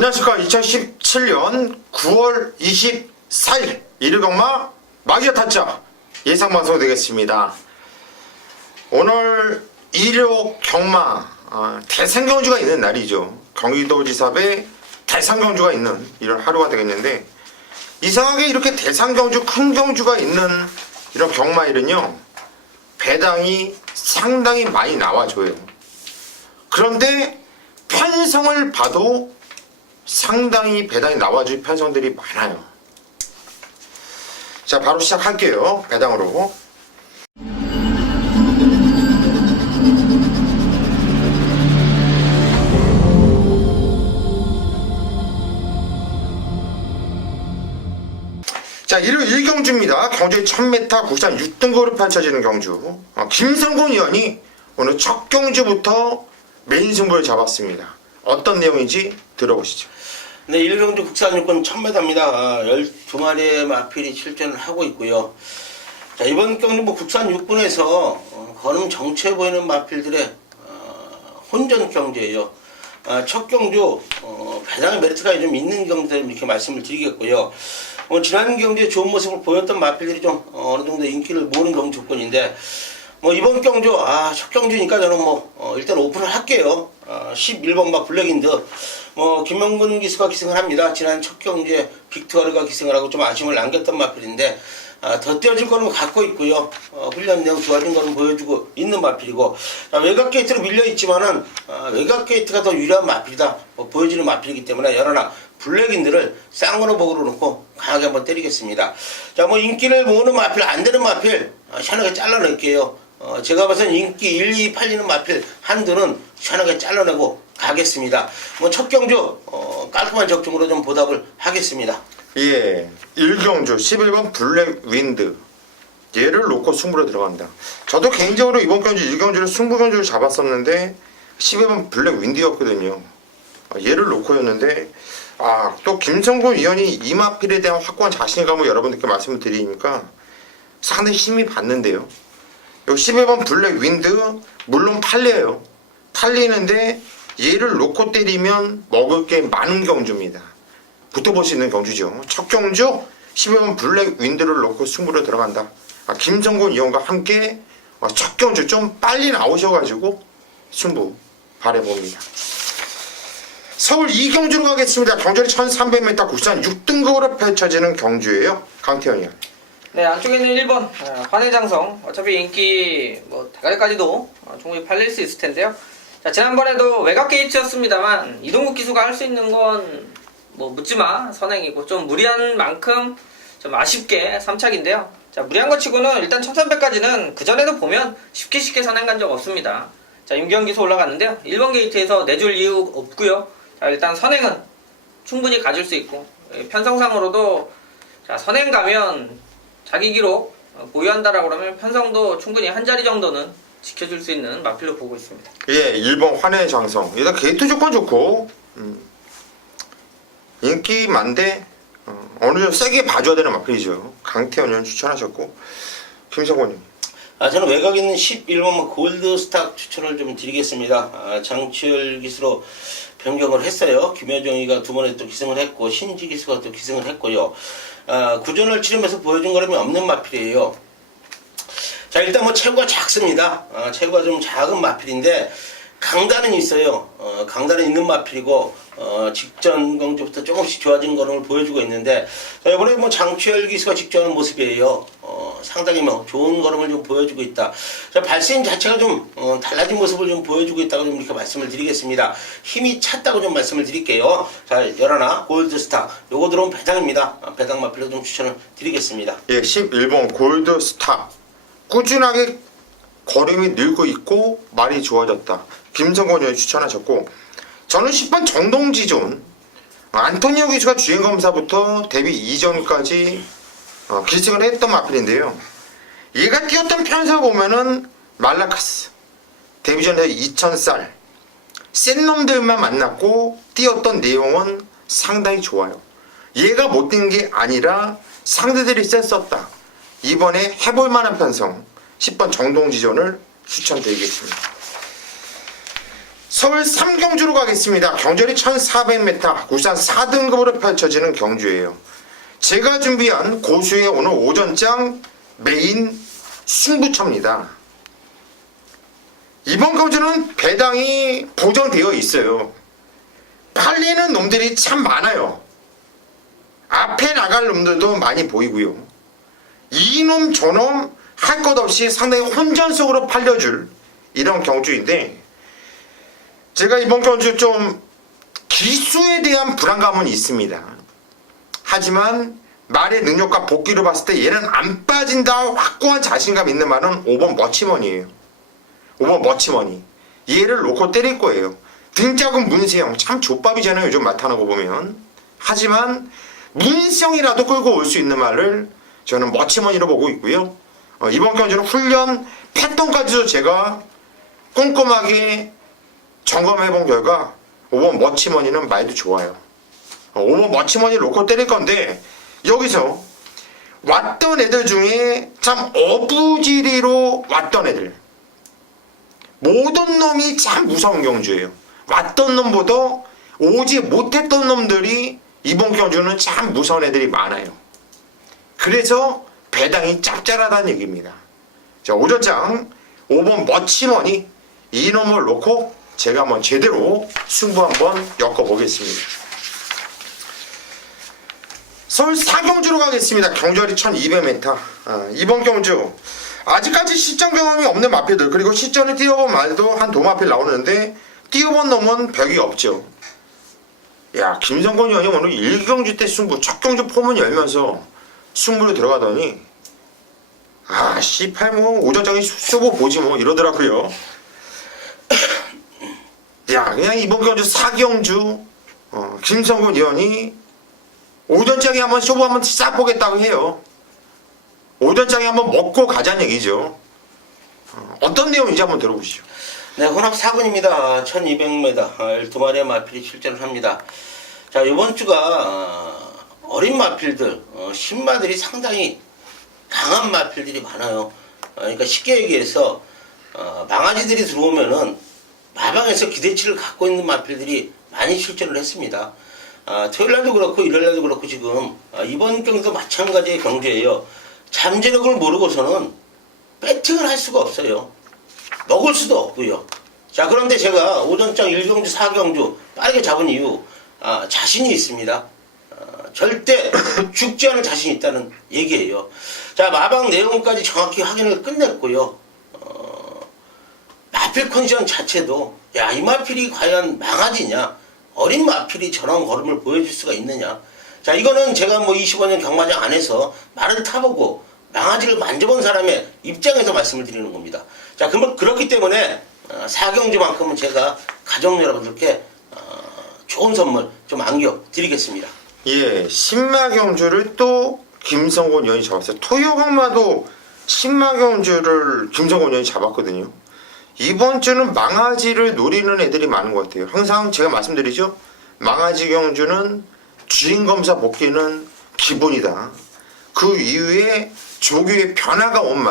안녕하십니까. 2017년 9월 24일 일요경마 마기아 타짜 예상방송 되겠습니다. 오늘 일요경마 대상경주가 있는 날이죠. 경기도지사배 대상경주가 있는 이런 하루가 되겠는데, 이상하게 이렇게 대상경주 큰 경주가 있는 이런 경마일은요 배당이 상당히 많이 나와줘요. 그런데 편성을 봐도 상당히 배당이 나와줄 편성들이 많아요. 자, 바로 시작할게요. 배당으로. 자, 일요 1경주입니다. 경주의 1000m 국산 6등급으로 펼쳐지는 경주. 김성곤 의원이 오늘 첫 경주부터 메인 승부를 잡았습니다. 어떤 내용인지 들어보시죠. 네, 1경주 국산 육군 1000m입니다. 12마리의 마필이 출전을 하고 있고요. 자, 이번 경주 국산 육군에서 거름 정체해 보이는 마필들의 혼전 경주예요. 첫 경주 배당의 메리트가 좀 있는 경주들 이렇게 말씀을 드리겠고요. 지난 경주에 좋은 모습을 보였던 마필들이 좀 어느 정도 인기를 모으는 경주 조건인데, 이번 경주 첫 경주니까 저는 일단 오픈을 할게요. 11번 블랙인드 김명근 기수가 기승을 합니다. 지난 첫 경주에 빅투아르가 기승을 하고 좀 아쉬움을 남겼던 마필인데, 더 떼어질 거는 갖고 있고요. 훈련 내용 좋아진 거는 보여주고 있는 마필이고, 외곽 게이트로 밀려 있지만은 외곽 게이트가 더 유리한 마필이다 보여지는 마필이기 때문에 여러나 블랙인들을 쌍으로 복으로 놓고 강하게 한번 때리겠습니다. 자, 인기를 모으는 마필, 안 되는 마필 시원하게 잘라낼게요. 제가 봐서는 인기 1, 2 팔리는 마필 한두는 시원하게 잘라내고 가겠습니다. 첫 경주 깔끔한 적중으로 좀 보답을 하겠습니다. 예, 1경주 11번 블랙 윈드, 얘를 놓고 승부로 들어간다. 저도 개인적으로 이번 경주 1경주를 승부 경주를 잡았었는데 11번 블랙 윈드였거든요. 얘를 놓고였는데, 또 김성곤 위원이 이 마필에 대한 확고한 자신감을 여러분들께 말씀을 드리니까 상당히 힘이 받는데요. 요 11번 블랙 윈드 물론 팔려요. 팔리는데 얘를 놓고 때리면 먹을 게 많은 경주입니다. 붙어볼 수 있는 경주죠. 첫 경주 11번 블랙 윈드를 놓고 승부로 들어간다. 김성곤 의원과 함께 첫 경주 좀 빨리 나오셔가지고 승부 바라봅니다. 서울 2경주로 가겠습니다. 경주는 1300m 국산 6등급으로 펼쳐지는 경주예요. 강태현 의원. 네, 안쪽에 있는 1번 환해장성, 어차피 인기 대가리까지도 충분히 팔릴 수 있을 텐데요. 자, 지난번에도 외곽 게이트였습니다만 이동국 기수가 할 수 있는 건 묻지마 선행이고, 좀 무리한 만큼 좀 아쉽게 3착인데요. 자, 무리한 것 치고는 일단 1300까지는 그전에도 보면 쉽게 선행 간 적 없습니다. 자, 임기현 기수 올라갔는데요. 1번 게이트에서 내줄 이유 없고요. 자, 일단 선행은 충분히 가질 수 있고, 편성상으로도 자, 선행 가면 자기 기록 보유한다라고 그러면 편성도 충분히 한 자리 정도는 지켜줄 수 있는 마필로 보고 있습니다. 예, 1번 환해장성. 일단 게이트 조건 좋고, 인기 많은데 어느 정도 세게 봐줘야 되는 마필이죠. 강태현 의원 추천하셨고, 김성곤님. 저는 외곽에 있는 11번 골드스탁 추천을 좀 드리겠습니다. 장치열 기수로 변경을 했어요. 김여정이가 두 번에 또 기승을 했고, 신지 기수가 또 기승을 했고요. 구전을 치르면서 보여준 거름이 없는 마필이에요. 자, 일단 체구가 작습니다. 체구가 좀 작은 마필인데 강단은 있어요. 강단은 있는 마필이고, 직전 경주부터 조금씩 좋아진 거름을 보여주고 있는데, 자, 이번에 장치열 기수가 직전하는 모습이에요. 상당히 좋은 걸음을 좀 보여주고 있다. 자, 발생 자체가 좀 달라진 모습을 좀 보여주고 있다고 좀 이렇게 말씀을 드리겠습니다. 힘이 찼다고 좀 말씀을 드릴게요. 자, 열하나 골드스타 요거 들어온 배당입니다. 배당 마필로 좀 추천을 드리겠습니다. 예, 11번 골드스타 꾸준하게 걸음이 늘고 있고 말이 좋아졌다. 김성곤 의원이 추천하셨고, 저는 10번 정동지존 안토니오 기수가 주행검사부터 데뷔 이전까지 기승을 했던 마필인데요. 얘가 뛰었던 편에서 보면은 말라카스 데뷔 전에 2000살 센 놈들만 만났고 뛰었던 내용은 상당히 좋아요. 얘가 못 뛴 게 아니라 상대들이 셌었다. 이번에 해볼 만한 편성 10번 정동지존을 추천드리겠습니다. 서울 3경주로 가겠습니다. 경절이 1400m, 굴산 4등급으로 펼쳐지는 경주예요. 제가 준비한 고수의 오늘 오전장 메인 승부처입니다. 이번 경주는 배당이 보정되어 있어요. 팔리는 놈들이 참 많아요. 앞에 나갈 놈들도 많이 보이고요. 이놈 저놈 할 것 없이 상당히 혼전속으로 팔려줄 이런 경주인데, 제가 이번 경주 좀 기수에 대한 불안감은 있습니다. 하지만 말의 능력과 복기로 봤을 때 얘는 안 빠진다 확고한 자신감 있는 말은 5번 머치머니예요. 5번 머치머니. 얘를 놓고 때릴 거예요. 등짝은 문세영. 참 족밥이잖아요, 요즘 나타나고 보면. 하지만 문세영이라도 끌고 올 수 있는 말을 저는 머치머니로 보고 있고요. 이번 경주는 훈련 패턴까지도 제가 꼼꼼하게 점검해본 결과 5번 머치머니는 말도 좋아요. 5번 머치머니를 놓고 때릴 건데, 여기서 왔던 애들 중에 참 어부지리로 왔던 애들, 모든 놈이 참 무서운 경주예요. 왔던 놈보다 오지 못했던 놈들이 이번 경주는 참 무서운 애들이 많아요. 그래서 배당이 짭짤하다는 얘기입니다. 자, 오전장 5번 머치머니, 이놈을 놓고 제가 한번 제대로 승부 한번 엮어보겠습니다. 서울 4경주로 가겠습니다. 경주거리 1200m. 이번 경주 아직까지 시점 경험이 없는 마필들, 그리고 시점에 뛰어본 말도 한 도마필 나오는데 뛰어본 놈은 벽이 없죠. 야, 김성곤 의원이 오늘 1경주 때 승부 첫 경주 포문 열면서 승부로 들어가더니 씨팔 뭐 오전장에 쇼보 보지 뭐 이러더라고요. 야, 그냥 이번 경주 4경주 김성곤 의원이 오전장에 한번 쇼부 한번 싹 보겠다고 해요. 오전장에 한번 먹고 가자는 얘기죠. 어떤 내용인지 한번 들어보시죠. 네, 혼합 4군입니다. 1200m 12마리의 마필이 출전을 합니다. 자, 이번 주가 어린 마필들, 신마들이 상당히 강한 마필들이 많아요. 그러니까 쉽게 얘기해서 망아지들이 들어오면은 마방에서 기대치를 갖고 있는 마필들이 많이 출전을 했습니다. 토요일날도 그렇고 일요일날도 그렇고 지금 이번 경기도 마찬가지의 경주예요. 잠재력을 모르고서는 배팅을 할 수가 없어요. 먹을 수도 없고요. 자, 그런데 제가 오전장 1경주 4경주 빠르게 잡은 이유 자신이 있습니다. 절대 죽지 않을 자신이 있다는 얘기예요. 자, 마방 내용까지 정확히 확인을 끝냈고요. 마필 컨디션 자체도 이 마필이 과연 망아지냐, 어린 마필이 저런 걸음을 보여줄 수가 있느냐. 자, 이거는 제가 뭐 25년 경마장 안에서 말을 타보고 망아지를 만져본 사람의 입장에서 말씀을 드리는 겁니다. 자, 그렇기 때문에 4경주만큼은 제가 가족 여러분들께 좋은 선물 좀 안겨드리겠습니다. 예, 신마경주를 또 김성곤 의원이 잡았어요. 토요강마도 신마경주를 김성곤 의원이 잡았거든요. 이번 주는 망아지를 노리는 애들이 많은 것 같아요. 항상 제가 말씀드리죠. 망아지 경주는 주인검사 복귀는 기본이다. 그 이후에 조교의 변화가 온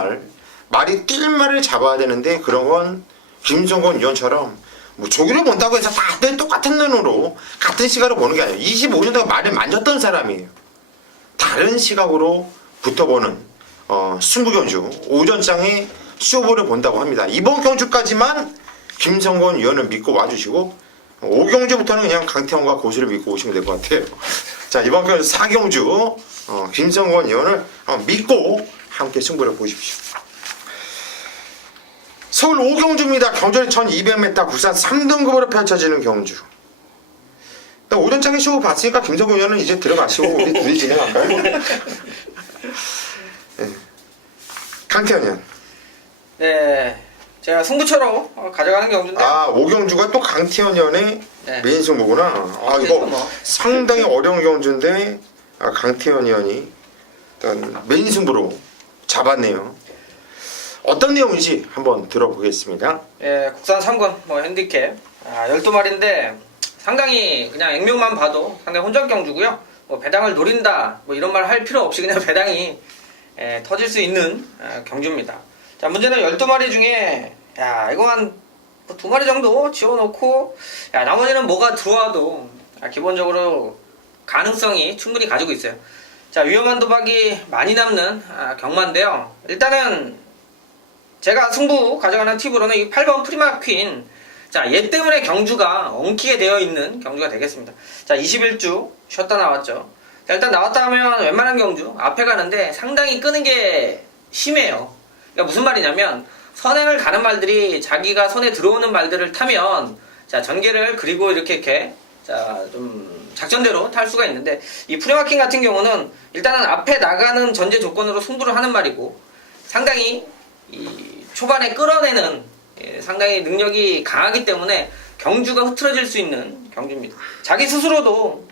말이 뛸 말을 잡아야 되는데, 그런 건 김성곤 의원처럼 뭐 조교를 본다고 해서 다들 똑같은 눈으로 같은 시각으로 보는 게 아니에요. 25년 동안 말을 만졌던 사람이에요. 다른 시각으로 붙어보는 승부경주 오전장에 쇼부를 본다고 합니다. 이번 경주까지만 김성곤 의원을 믿고 와주시고 5경주부터는 그냥 강태원과 고수를 믿고 오시면 될 것 같아요. 자, 이번 경주 4경주 김성곤 의원을 믿고 함께 승부를 보십시오. 서울 5경주입니다. 경주거리 1200m 굴산 3등급으로 펼쳐지는 경주. 오전장에 쇼 봤으니까 김성곤 의원은 이제 들어가시고 우리 둘이 진행할까요? 네. 강태원 의원. 네, 제가 승부처로 가져가는 경주인데. 5경주가 또 강태원 의원의 메인 승부구나. 이거 뭐. 상당히 어려운 경주인데 강태원 의원이 일단 메인 승부로 잡았네요. 어떤 내용인지 한번 들어보겠습니다. 예, 국산 3군 핸디캡 12마리인데 상당히 그냥 액면만 봐도 상당히 혼전 경주고요. 배당을 노린다 이런 말 할 필요 없이 그냥 배당이 터질 수 있는 경주입니다. 자, 문제는 12마리 중에 이거 한 두 마리 정도 지어놓고 나머지는 뭐가 들어와도 기본적으로 가능성이 충분히 가지고 있어요. 자, 위험한 도박이 많이 남는 경마인데요. 일단은 제가 승부 가져가는 팁으로는 이 8번 프리마 퀸, 자, 얘 때문에 경주가 엉키게 되어 있는 경주가 되겠습니다. 자, 21주 쉬었다 나왔죠. 자, 일단 나왔다 하면 웬만한 경주 앞에 가는데 상당히 끄는 게 심해요. 그러니까 무슨 말이냐면 선행을 가는 말들이 자기가 손에 들어오는 말들을 타면 자, 전개를 그리고 이렇게 자, 좀 작전대로 탈 수가 있는데 이 프리마킹 같은 경우는 일단은 앞에 나가는 전제 조건으로 승부를 하는 말이고 상당히 이 초반에 끌어내는 상당히 능력이 강하기 때문에 경주가 흐트러질 수 있는 경주입니다. 자기 스스로도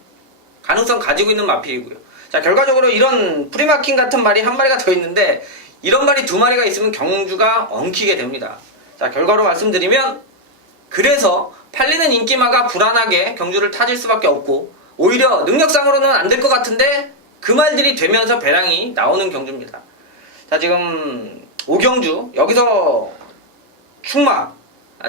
가능성 가지고 있는 마필이고요. 자, 결과적으로 이런 프리마킹 같은 말이 한 마리가 더 있는데 이런 말이 두 마리가 있으면 경주가 엉키게 됩니다. 자, 결과로 말씀드리면 그래서 팔리는 인기마가 불안하게 경주를 타질 수밖에 없고 오히려 능력상으로는 안 될 것 같은데 그 말들이 되면서 배당이 나오는 경주입니다. 자, 지금 5경주 여기서 충마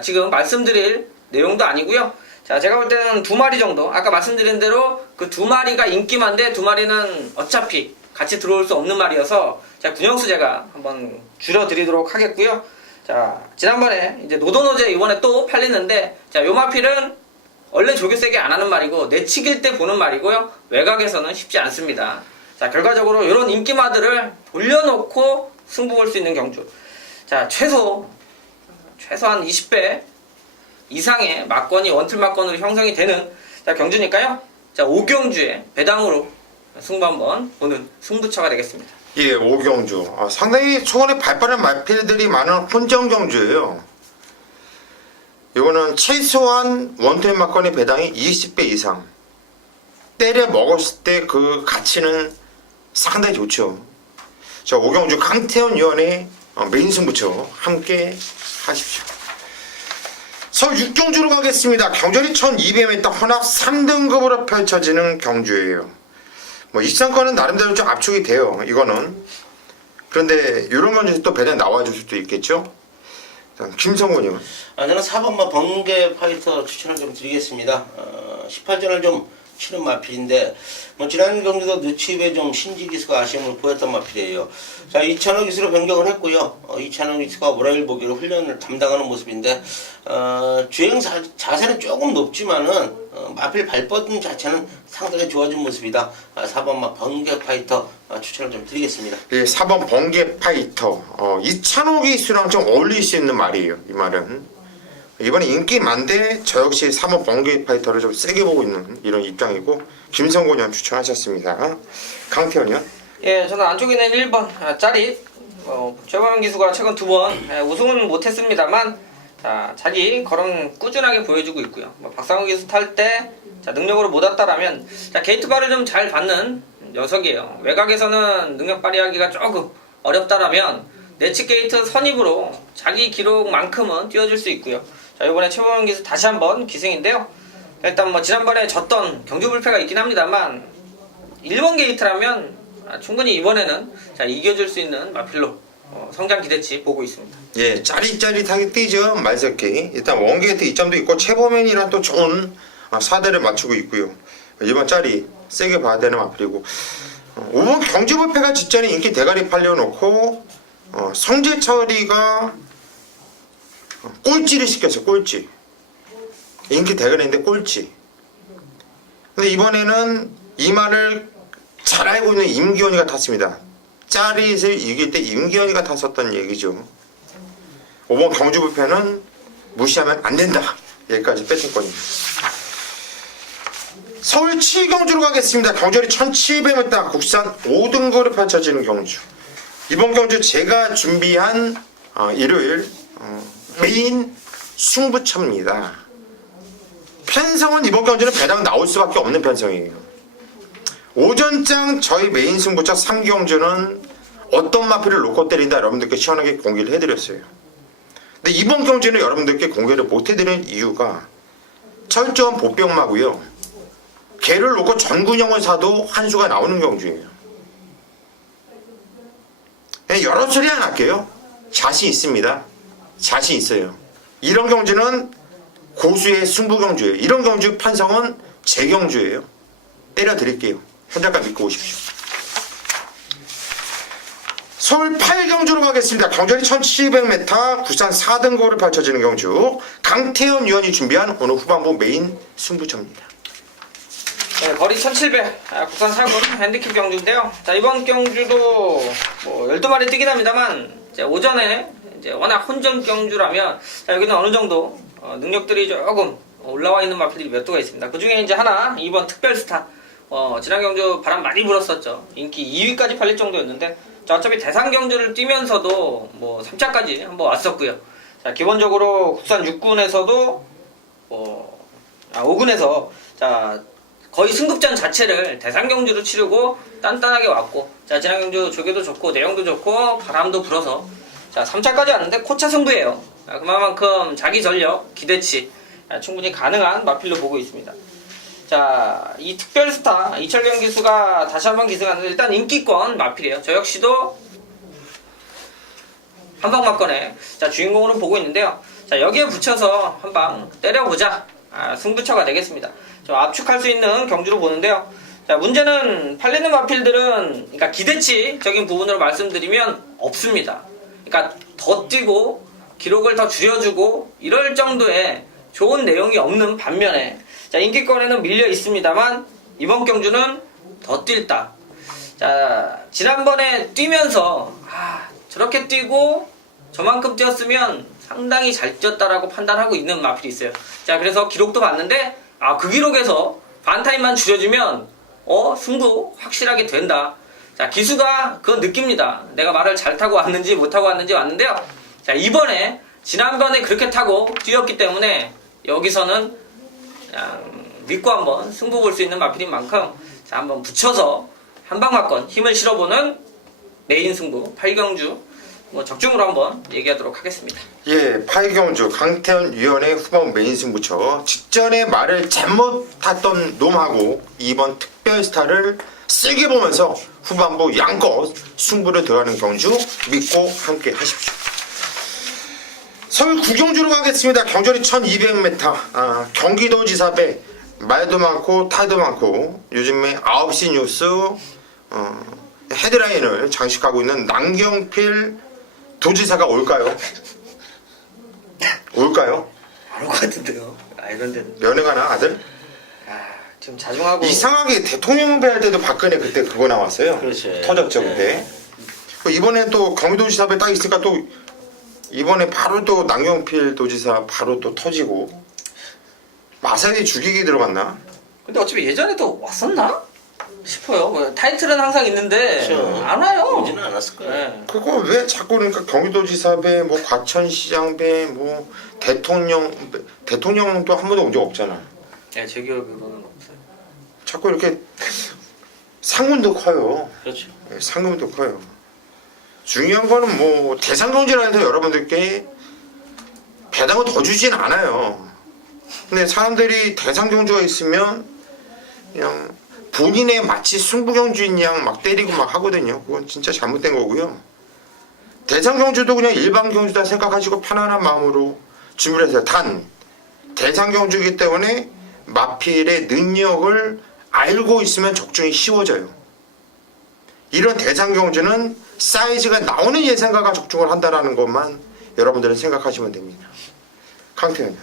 지금 말씀드릴 내용도 아니고요. 자, 제가 볼 때는 두 마리 정도 아까 말씀드린 대로 그 두 마리가 인기만데 두 마리는 어차피 같이 들어올 수 없는 말이어서 자, 군영수 제가 한번 줄여드리도록 하겠고요. 자, 지난번에 이제 노도노제 이번에 또 팔리는데 자, 요 마필은 원래 조교 세게 안 하는 말이고 내치길 때 보는 말이고요. 외곽에서는 쉽지 않습니다. 자, 결과적으로 이런 인기마들을 돌려놓고 승부 볼 수 있는 경주. 자, 최소한 20배 이상의 막건이 원틀 막건으로 형성이 되는 자, 경주니까요. 자, 5경주에 배당으로 승부 한번 보는 승부처가 되겠습니다. 예, 5경주. 상당히 초반에 발빠른 마필들이 많은 혼정 경주예요. 이거는 최소한 원투 막건의 배당이 20배 이상. 때려 먹었을 때 그 가치는 상당히 좋죠. 자, 5경주 강태현 위원의 메인 승부처 함께 하십시오. 서울 6경주로 가겠습니다. 경전이 1200m 혼합 3등급으로 펼쳐지는 경주예요. 뭐 입상권은 나름대로 좀 압축이 돼요. 이거는. 그런데 이런 경주에서 또 배당 나와줄 수도 있겠죠. 김성훈이요. 저는 4번마 번개 파이터 추천을 좀 드리겠습니다. 18전을 좀 치는 마필인데 뭐 지난 경기도 느칩에 좀 신지 기수가 아쉬움을 보였던 마필이에요. 자, 이찬호 기수로 변경을 했고요. 이찬호 기수가 월요일 목요일 훈련을 담당하는 모습인데 주행 자세는 조금 높지만은 마필 발뻗음 자체는 상당히 좋아진 모습이다. 4번마 번개 파이터 추천을 좀 드리겠습니다. 예, 4번 번개 파이터. 이찬호 기수랑 좀 어울릴 수 있는 말이에요. 이 말은. 이번에 인기 많은데 저 역시 3번 번개 파이터를 좀 세게 보고 있는 이런 입장이고 김성곤 형 추천하셨습니다. 강태현 형. 예, 저는 안쪽에 있는 1번 짜릿 최범현 기수가 최근 2번 우승은 못했습니다만 자, 자기 걸음 꾸준하게 보여주고 있고요. 박상훈 기수 탈 때 능력으로 못 왔다라면 게이트 발을 좀 잘 받는 녀석이에요. 외곽에서는 능력 발휘하기가 조금 어렵다라면 내치 게이트 선입으로 자기 기록만큼은 띄워줄 수 있고요. 자, 이번에 최범현 기수 다시 한번 기승인데요. 일단 뭐 지난번에 졌던 경주 불패가 있긴 합니다만 1번 게이트라면 충분히 이번에는 이겨줄 수 있는 마필로 성장 기대치 보고 있습니다. 예, 짜릿짜릿하게 뛰죠. 말석기. 일단 원게이트 2점도 있고 최범현이랑 또 좋은 사대를 맞추고 있고요. 이번 짜리 세게 봐야 되는 마필이고 5번 경주 불패가 직전에 인기 대가리 팔려놓고 성재철이가 꼴찌를 시켰어. 꼴찌. 인기 대가리인데 꼴찌. 근데 이번에는 이 말을 잘 알고 있는 임기현이가 탔습니다. 짜릿을 이길 때 임기현이가 탔었던 얘기죠. 5번 경주불패는 무시하면 안 된다. 여기까지 뺏을거입니다. 서울 7경주로 가겠습니다. 경주리 1700m 국산 5등급으로 펼쳐지는 경주. 이번 경주 제가 준비한 일요일 메인 승부처입니다. 편성은 이번 경주는 배당 나올 수밖에 없는 편성이에요. 오전장 저희 메인 승부처 3경주는 어떤 마필을 놓고 때린다 여러분들께 시원하게 공개를 해드렸어요. 근데 이번 경주는 여러분들께 공개를 못 해드리는 이유가 철저한 보병마고요. 개를 놓고 전군형을 사도 한 수가 나오는 경주예요. 여러 소리 안 할게요. 자신 있습니다. 자신 있어요. 이런 경주는 고수의 승부 경주예요. 이런 경주 판성은 제 경주예요. 때려드릴게요. 현장감 믿고 오십시오. 서울 8경주로 가겠습니다. 경전이 1700m, 부산 4등급으로 펼쳐지는 경주. 강태현 위원이 준비한 오늘 후반부 메인 승부처입니다. 네, 거리 1700, 국산 4군 핸디캡 경주인데요. 자, 이번 경주도 뭐 12마리 뛰긴 합니다만, 이제 오전에 이제 워낙 혼전 경주라면, 자, 여기는 어느 정도 능력들이 조금 올라와 있는 마필들이 몇 도가 있습니다. 그 중에 이제 하나, 이번 특별 스타. 지난 경주 바람 많이 불었었죠. 인기 2위까지 팔릴 정도였는데, 자, 어차피 대상 경주를 뛰면서도 뭐 3차까지 한번 왔었고요. 자, 기본적으로 국산 6군에서도 5군에서 자, 거의 승급전 자체를 대상 경주로 치르고 단단하게 왔고, 자, 지난 경주 조개도 좋고 내용도 좋고 바람도 불어서 자, 3차까지 왔는데 코차 승부예요. 자, 그만큼 자기 전력, 기대치 충분히 가능한 마필로 보고 있습니다. 자, 이 특별스타 이철경 기수가 다시 한번 기승하는데 일단 인기권 마필이에요. 저 역시도 한방 맞건에 자, 주인공으로 보고 있는데요. 자, 여기에 붙여서 한방 때려보자. 승부처가 되겠습니다. 좀 압축할 수 있는 경주로 보는데요. 자, 문제는 팔리는 마필들은 그러니까 기대치적인 부분으로 말씀드리면 없습니다. 그러니까 더 뛰고 기록을 더 줄여주고 이럴 정도의 좋은 내용이 없는 반면에 자, 인기권에는 밀려 있습니다만 이번 경주는 더 뛸다. 자, 지난번에 뛰면서 저렇게 뛰고 저만큼 뛰었으면 상당히 잘 뛰었다라고 판단하고 있는 마필이 있어요. 자, 그래서 기록도 봤는데 그 기록에서 반타임만 줄여주면 승부 확실하게 된다. 자, 기수가 그건 느낍니다. 내가 말을 잘 타고 왔는지 못 타고 왔는지 왔는데요. 자, 이번에 지난번에 그렇게 타고 뛰었기 때문에 여기서는 그냥 믿고 한번 승부 볼 수 있는 마필인 만큼 자, 한번 붙여서 한방맞건 힘을 실어보는 메인 승부 8경주 뭐 적중으로 한번 얘기하도록 하겠습니다. 예, 8경주 강태현 위원의 후반 메인 승부처. 직전에 말을 잘못 탔던 놈하고 이번 특별스타를 세게 보면서 후반부 양껏 승부를 들어가는 경주 믿고 함께 하십시오. 서울 9경주로 가겠습니다. 경전이 1200m. 경기도지사배 말도 많고 탈도 많고 요즘에 9시 뉴스 헤드라인을 장식하고 있는 남경필 도지사가 올까요? 올까요? 안 올 것 같은데요. 이런 데는 면회가나 아들? 지금 자중하고 이상하게 대통령 후보할 때도 박근혜 그때 그거 나왔어요. 그렇지. 터졌죠 네. 그때. 이번에 또 경기도지사배 딱 있으니까 또 이번에 바로 또 남경필 도지사 바로 또 터지고 마사지 죽이기 들어갔나? 근데 어차피 예전에도 왔었나? 싶어요. 뭐, 타이틀은 항상 있는데 그렇죠. 안 와요. 오지는 않았을 거예요. 네. 그거 왜 자꾸 그러니까 경기도지사배 뭐 과천시장배 뭐 대통령도 한 번도 온 적 없잖아. 네, 제 기억으로는 없어요. 자꾸 이렇게 상금도 커요. 그렇죠. 네, 상금도 커요. 중요한 거는 뭐 대상경제라 해서 여러분들께 배당을 더 주진 않아요. 근데 사람들이 대상경주가 있으면 그냥 본인의 마치 승부경주인 양 막 때리고 막 하거든요. 그건 진짜 잘못된 거고요. 대상경주도 그냥 일반경주다 생각하시고 편안한 마음으로 준비를 해서 단 대상경주이기 때문에 마필의 능력을 알고 있으면 적중이 쉬워져요. 이런 대상경주는 사이즈가 나오는 예상가가 적중을 한다는 것만 여러분들은 생각하시면 됩니다. 강태현.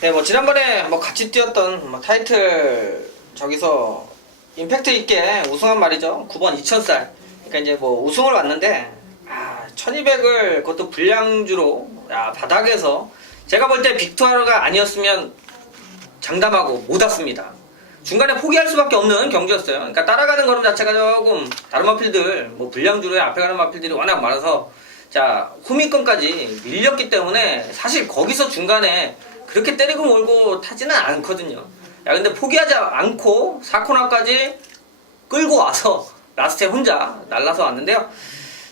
네, 뭐 지난번에 뭐 같이 뛰었던 뭐 타이틀 저기서 임팩트 있게 우승한 말이죠. 9번 2000살. 그러니까 이제 뭐 우승을 왔는데 1200을 그것도 불량주로 바닥에서 제가 볼 때 빅투아르가 아니었으면 장담하고 못 왔습니다. 중간에 포기할 수밖에 없는 경주였어요. 그러니까 따라가는 걸음 자체가 조금 다른 마필들 뭐 불량주로에 앞에 가는 마필들이 워낙 많아서 자 후미권까지 밀렸기 때문에 사실 거기서 중간에 그렇게 때리고 몰고 타지는 않거든요. 야 근데 포기하지 않고 4코너까지 끌고 와서 라스트에 혼자 날라서 왔는데요.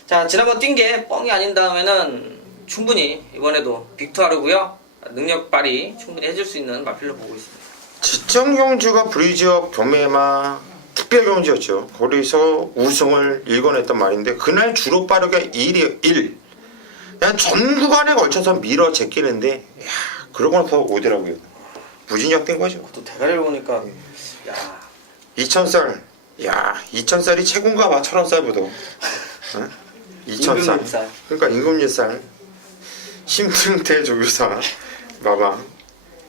자 지난번 뛴 게 뻥이 아닌 다음에는 충분히 이번에도 빅투아르고요. 능력 발휘 충분히 해줄 수 있는 마필로 보고 있습니다. 지정경주가 브리지업 경매마 특별경주였죠. 거기서 우승을 일궈냈단 말인데 그날 주로 빠르게 1. 그냥 전 구간에 걸쳐서 밀어 제끼는데 야, 그러고 나서 오더라고요. 무진역된 거죠. 또 대가리를 보니까 야 2,000쌀. 야, 2,000쌀이 최고인가 봐. 1,000원쌀보다. 응? 2,000쌀. 임금쌀. 그러니까 임금잎쌀. 심승태 조교사. 봐봐.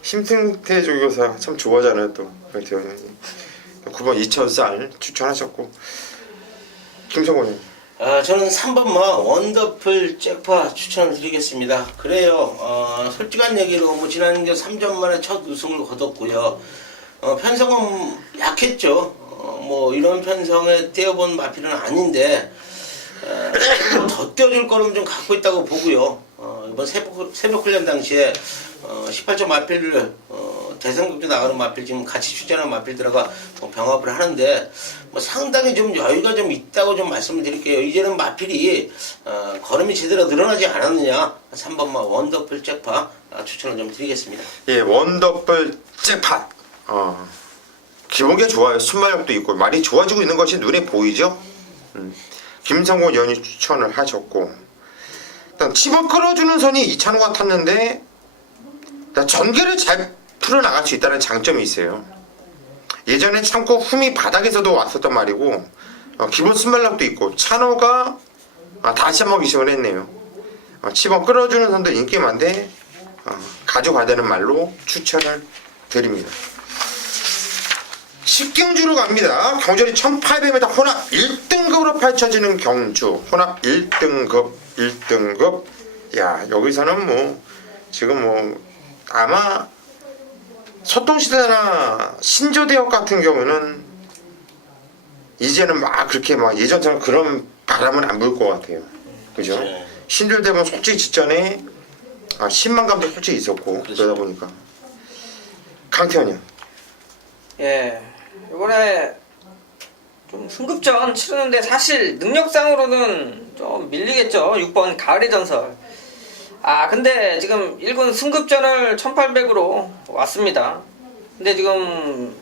심승태 조교사 참 좋아하잖아요 또. 대원장님. 9번 2,000쌀 추천하셨고. 김성곤님. 저는 3번마 원더풀 잭파 추천을 드리겠습니다. 그래요. 솔직한 얘기로 뭐 지난해 3전 만에 첫 우승을 거뒀고요. 편성은 약했죠. 뭐 이런 편성에 떼어본 마필은 아닌데 더 떼어줄 거는 좀 갖고 있다고 보고요. 이번 새벽 훈련 당시에 18점 마필을 대상급제 나가는 마필 지금 같이 출전하는 마필들과 병합을 하는데 뭐 상당히 좀 여유가 좀 있다고 좀 말씀을 드릴게요. 이제는 마필이 걸음이 제대로 늘어나지 않았느냐. 3번마 원더풀 잭파 추천을 좀 드리겠습니다. 예, 원더풀 잭팟. 기본게 좋아요. 순발력도 있고 말이 좋아지고 있는 것이 눈에 보이죠. 김성곤 의원이 추천을 하셨고, 일단 집어 끌어주는 선이 이찬호가 탔는데 일단 전개를 잘 풀어나갈 수 있다는 장점이 있어요. 예전에 참고 흠이 바닥에서도 왔었단 말이고 기본 순발력도 있고 찬호가 다시 한번 기승을 했네요. 집어 끌어주는 선도 인기 많은데 가져가야 되는 말로 추천을 드립니다. 10경주로 갑니다. 경전이 1800m 혼합 1등급으로 펼쳐지는 경주. 혼합 1등급. 야, 여기서는 뭐 지금 뭐 아마 소통시대나 신조대역 같은 경우는 이제는 막 그렇게 막 예전처럼 그런 바람은 안 불 것 같아요. 그죠? 네. 신조대면 솔직히 직전에 10만 감도 솔직히 있었고 그렇죠. 그러다 보니까 강태현이요. 예, 이번에 좀 승급전 치르는데 사실 능력상으로는 좀 밀리겠죠. 6번 가을의 전설. 근데 지금 1군 승급전을 1800으로 왔습니다. 근데 지금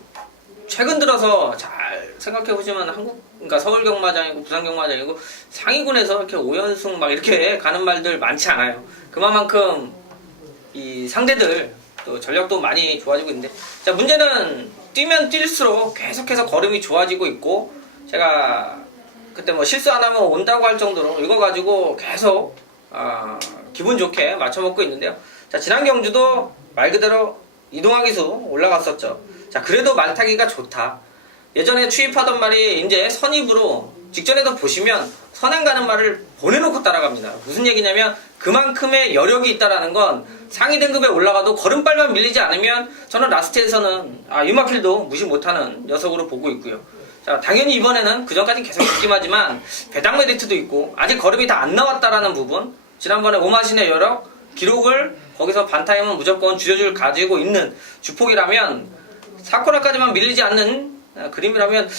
최근 들어서 잘 생각해 보시면 그러니까 서울 경마장이고 부산 경마장이고 상위군에서 이렇게 5연승 막 이렇게 가는 말들 많지 않아요. 그만큼 이 상대들 또 전력도 많이 좋아지고 있는데, 자, 문제는 뛰면 뛸수록 계속해서 걸음이 좋아지고 있고, 제가 그때 뭐 실수 안 하면 온다고 할 정도로 이거 가지고 계속 기분 좋게 맞춰먹고 있는데요. 자, 지난 경주도 말 그대로 이동하기수 올라갔었죠. 자, 그래도 말타기가 좋다. 예전에 추입하던 말이 이제 선입으로 직전에도 보시면 선행 가는 말을 보내놓고 따라갑니다. 무슨 얘기냐면 그만큼의 여력이 있다라는 건 상위 등급에 올라가도 걸음발만 밀리지 않으면 저는 라스트에서는 유마필도 무시 못하는 녀석으로 보고 있고요. 자, 당연히 이번에는 그전까지는 계속 있긴 하지만 배당 메리트도 있고 아직 걸음이 다 안 나왔다라는 부분, 지난번에 오마신의 여력 기록을 거기서 반타임은 무조건 줄여줄 가지고 있는 주폭이라면 4코너까지만 밀리지 않는 그림이라면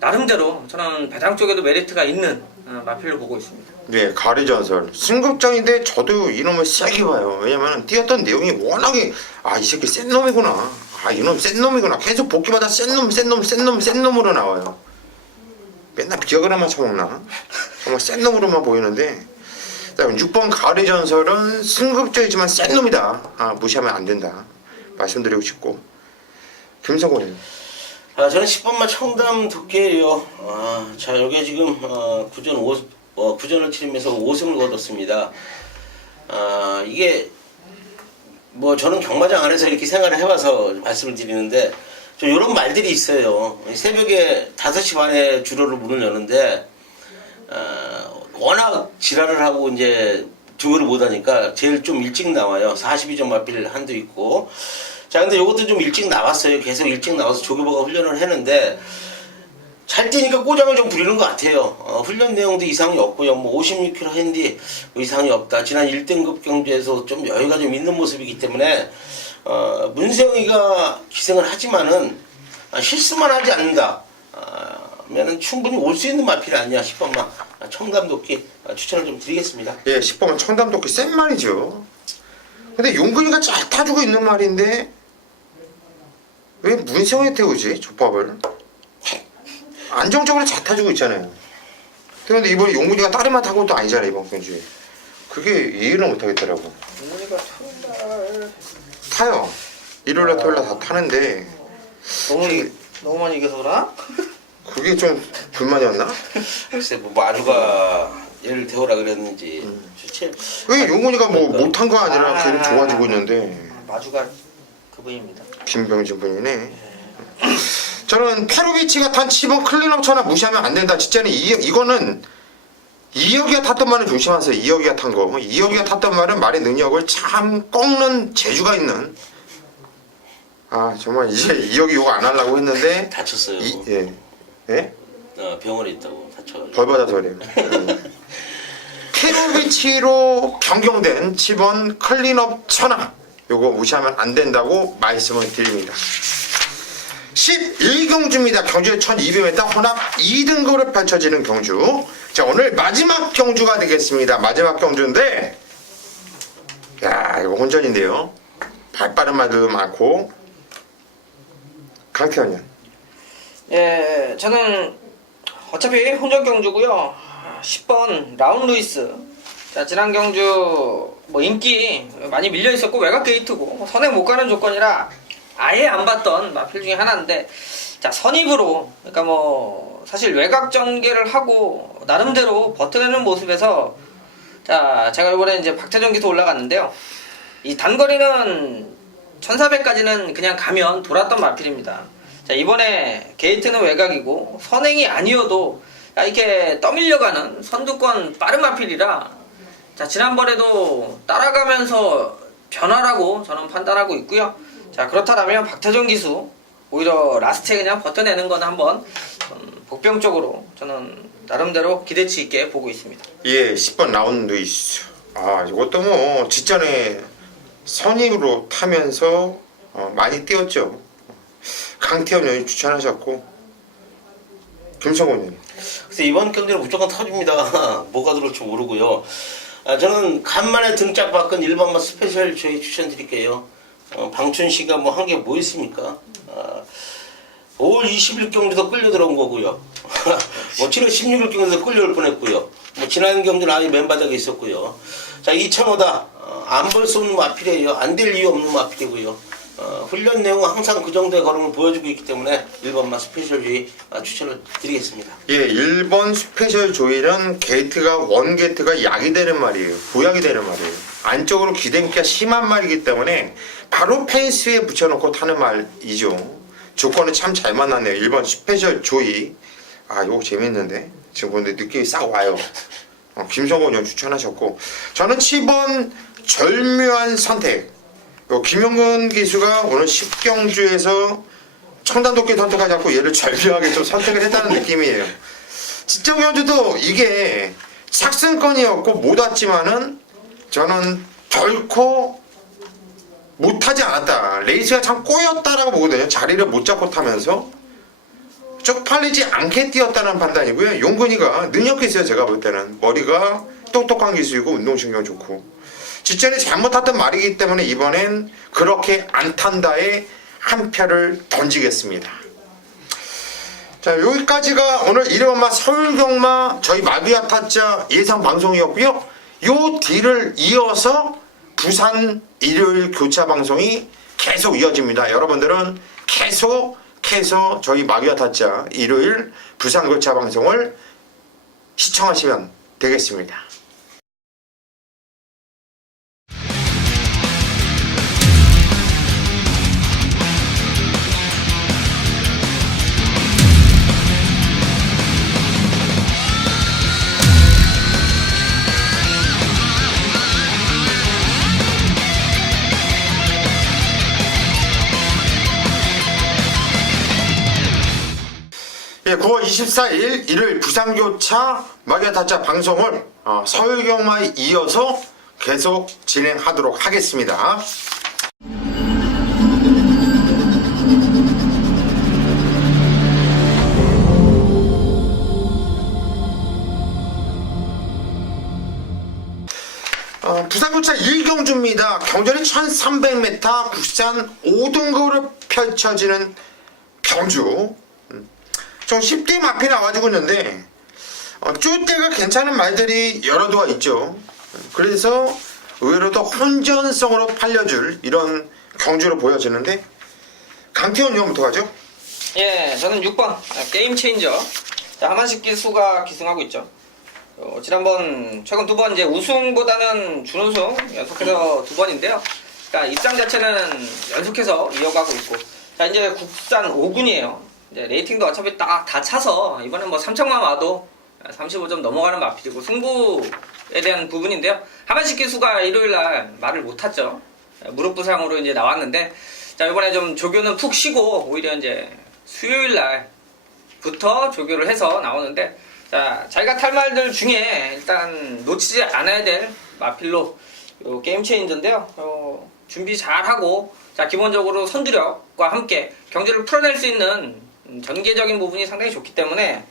나름대로 저는 배당 쪽에도 메리트가 있는 마필로 보고 있습니다. 네, 가을의 전설 승급장인데 저도 이놈을 세게 봐요. 왜냐면 뛰었던 내용이 워낙에 이 새끼 센 놈이구나, 이놈 센 놈이구나, 계속 복귀마다 센 놈으로 나와요. 맨날 비어그라만 쳐먹나? 정말 센 놈으로만 보이는데, 6번 가을의 전설은 승급자이지만 센 놈이다. 무시하면 안 된다 말씀드리고 싶고. 김성곤님. 저는 10번마 청담 도끼예요. 자, 여기 지금 구전을 치르면서 5승을 거뒀습니다. 이게 뭐 저는 경마장 안에서 이렇게 생활을 해봐서 말씀을 드리는데 좀 이런 말들이 있어요. 새벽에 5시 반에 주로를 문을 여는데 워낙 지랄을 하고 이제 두고를 못하니까 제일 좀 일찍 나와요. 42점 마필 한도 있고. 자, 근데 요것도 좀 일찍 나왔어요. 계속 일찍 나와서 조교보가 훈련을 했는데 잘 뛰니까 꼬장을 좀 부리는 것 같아요. 훈련 내용도 이상이 없고요. 뭐 56km 핸디 이상이 없다. 지난 1등급 경주에서 좀 여유가 좀 있는 모습이기 때문에 문세영이가 기승을 하지만은 실수만 하지 않는다. 면은 충분히 올 수 있는 마필이 아니야. 10번만 청담도끼 추천을 좀 드리겠습니다. 예, 10번 청담도끼 센 말이죠. 근데 용근이가 잘 타주고 있는 말인데 왜 문세영이 태우지? 족밥을 안정적으로 잘 타주고 있잖아요. 그런데 이번에 용근이가 다리만 타고 또 아니잖아요, 이번 경주에. 그게 이해를 못하겠더라고. 용문이가 토요일날 타요. 일요일날 토요일날 다 타는데 너무 많이 이겨서 그러나? 그게 좀 불만이었나? 글쎄 뭐 마주가 얘를 태우라 그랬는지 주체 왜 용훈이가 뭐 그러니까. 못한 거 아니라 아, 걔를 좋아지고 있는데 마주가 그분입니다. 김병진 분이네. 저는 페로비치가 탄 치번 클린업 천하 무시하면 안 된다. 진짜는 이거는 이혁이가 탔던 말은 조심하세요. 이혁이가 탄 거. 이혁이가 탔던 말은 말의 능력을 참 꺾는 재주가 있는. 아 정말 이제 이혁이 욕 안 하려고 했는데 다쳤어요. 예. 예? 병원에 있다고 다쳐. 벌 받아서 그래요. 페로비치로 변경된 치번 클린업 천하. 요거 무시하면 안 된다고 말씀을 드립니다. 11경주입니다. 경주의 1200m 혼합 2등급으로 펼쳐지는 경주. 자, 오늘 마지막 경주가 되겠습니다. 마지막 경주인데, 야, 이거 혼전인데요. 발빠른 말도 많고. 강태현이요. 예, 저는 어차피 혼전 경주고요. 10번 라운 루이스. 자, 지난 경주 뭐 인기 많이 밀려 있었고 외곽 게이트고 선행 못 가는 조건이라 아예 안 봤던 마필 중에 하나인데, 자, 선입으로, 그러니까 뭐 사실 외곽 전개를 하고 나름대로 버텨내는 모습에서, 자, 제가 이번에 이제 박태정 기수 올라갔는데요. 이 단거리는 1400까지는 그냥 가면 돌았던 마필입니다. 자, 이번에 게이트는 외곽이고 선행이 아니어도 이렇게 떠밀려가는 선두권 빠른 마필이라, 자, 지난번에도 따라가면서 변화라고 저는 판단하고 있고요. 자, 그렇다면 박태정 기수 오히려 라스트에 그냥 버텨내는 건 한번 복병적으로 저는 나름대로 기대치 있게 보고 있습니다. 예, 10번 라운 루이스. 아, 이것도 뭐 직전에 선임으로 타면서 많이 뛰었죠. 강태현 의원이 추천하셨고 김성곤 의원. 그래서 이번 경기는 무조건 터집니다. 뭐가 들어올지 모르고요. 저는 간만에 등짝 바꾼 1번마 스페셜 저희 추천드릴게요. 방춘 씨가 뭐 한 게 뭐 있습니까? 5월 20일 경기도 끌려 들어온 거고요. 뭐 7월 16일 경기도 끌려올 뻔했고요. 뭐 지난 경기는 아예 맨바닥에 있었고요. 자, 2,000호다. 안 볼 수 없는 마필이에요. 안 될 이유 없는 마필이고요. 훈련 내용은 항상 그 정도의 걸음을 보여주고 있기 때문에 1번마 스페셜 조이 추천을 드리겠습니다. 예, 1번 스페셜 조이는 게이트가 원 게이트가 약이 되는 말이에요. 보약이 되는 말이에요. 안쪽으로 기대기가 심한 말이기 때문에 바로 페이스에 붙여놓고 타는 말이죠. 조건을 참 잘 만났네요. 1번 스페셜 조이. 아, 이거 재밌는데 지금 보는데 느낌이 싹 와요. 김성곤 의원 추천하셨고, 저는 7번 절묘한 선택. 김영근 기수가 오늘 10경주에서 청단도끼 선택하지 않고 얘를 절묘하게 좀 선택을 했다는 느낌이에요. 직접 경주도 이게 착승권이었고 못 왔지만은 저는 결코 못하지 않았다. 레이스가 참 꼬였다라고 보거든요. 자리를 못 잡고 타면서 쪽팔리지 않게 뛰었다는 판단이고요. 용근이가 능력이 있어요. 제가 볼 때는 머리가 똑똑한 기수이고 운동신경 좋고, 직전에 잘못 탔던 말이기 때문에 이번엔 그렇게 안 탄다에 한 표를 던지겠습니다. 자, 여기까지가 오늘 1번마 서울경마 저희 마비아 타짜 예상 방송이었고요. 요 뒤를 이어서 부산 일요일 교차 방송이 계속 이어집니다. 여러분들은 계속해서 저희 마비아 타짜 일요일 부산 교차 방송을 시청하시면 되겠습니다. 예, 9월 24일 일요일 부산교차 마기아타짜 방송을 서울경마에 이어서 계속 진행하도록 하겠습니다. 부산교차 1경주입니다. 경전이 1300m 국산 5등급으로 펼쳐지는 경주. 좀 쉽게 마피 나와주고 있는데 쭈대가 괜찮은 말들이 여러 도가 있죠. 그래서 의외로 더 혼전성으로 팔려줄 이런 경주로 보여지는데 강태원 의원부터 가죠. 예, 저는 6번 게임 체인저. 자, 하만식 기수가 기승하고 있죠. 지난번 최근 2번 이제 우승보다는 준우승 연속해서 2번인데요. 그러니까 입장 자체는 연속해서 이어가고 있고, 자 이제 국산 5군이에요. 이제 레이팅도 어차피 다 차서 이번엔 뭐 3천만 와도 35점 넘어가는 마필이고 승부에 대한 부분인데요. 하만식 기수가 일요일날 말을 못 탔죠. 무릎 부상으로 이제 나왔는데, 자 이번에 좀 조교는 푹 쉬고 오히려 이제 수요일날부터 조교를 해서 나오는데, 자 자기가 탈 말들 중에 일단 놓치지 않아야 될 마필로 요 게임 체인저인데요. 준비 잘 하고, 자 기본적으로 선두력과 함께 경기를 풀어낼 수 있는 전개적인 부분이 상당히 좋기 때문에,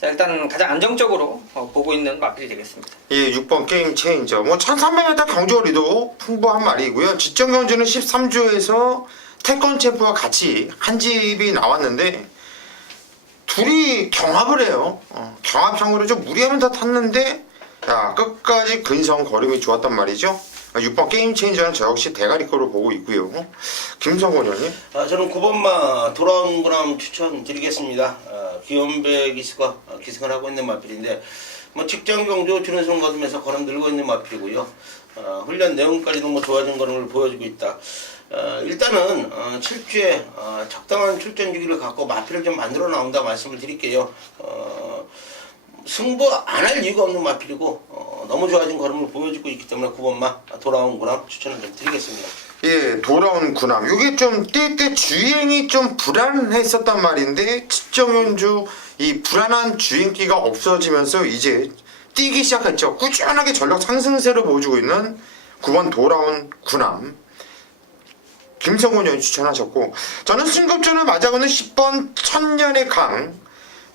자 일단 가장 안정적으로 보고 있는 마필이 되겠습니다. 예, 6번 게임 체인저. 뭐 1300m 경주거리도 풍부한 말이고요. 지정 경주는 13조에서 태권 챔프와 같이 한 집이 나왔는데 둘이 경합을 해요. 경합상으로 좀 무리하면 다 탔는데, 야, 끝까지 근성 거림이 좋았단 말이죠. 6번 게임 체인저는 저 역시 대가리 거로 보고 있고요. 김성곤 의원님. 저는 9번마 돌아온 거람 추천드리겠습니다. 기원배 기수가 기승을 하고 있는 마필인데, 뭐 직장 경주 준우승 거두면서 걸음 들고 있는 마필이고요. 훈련 내용까지도 뭐 좋아진 걸음을 보여주고 있다. 일단은 7주에 적당한 출전 주기를 갖고 마필을 좀 만들어 나온다 말씀을 드릴게요. 승부 안 할 이유가 없는 마필이고 너무 좋아진 걸음을 보여주고 있기 때문에 9번마 돌아온 구남 추천을 좀 드리겠습니다. 예, 돌아온 구남. 이게 좀 때때 주행이 좀 불안했었단 말인데 측정연주 이 불안한 주행기가 없어지면서 이제 뛰기 시작했죠. 꾸준하게 전력 상승세를 보여주고 있는 9번 돌아온 구남. 김성곤 의원이 추천하셨고, 저는 승급전을 맞아가는 10번 천년의 강.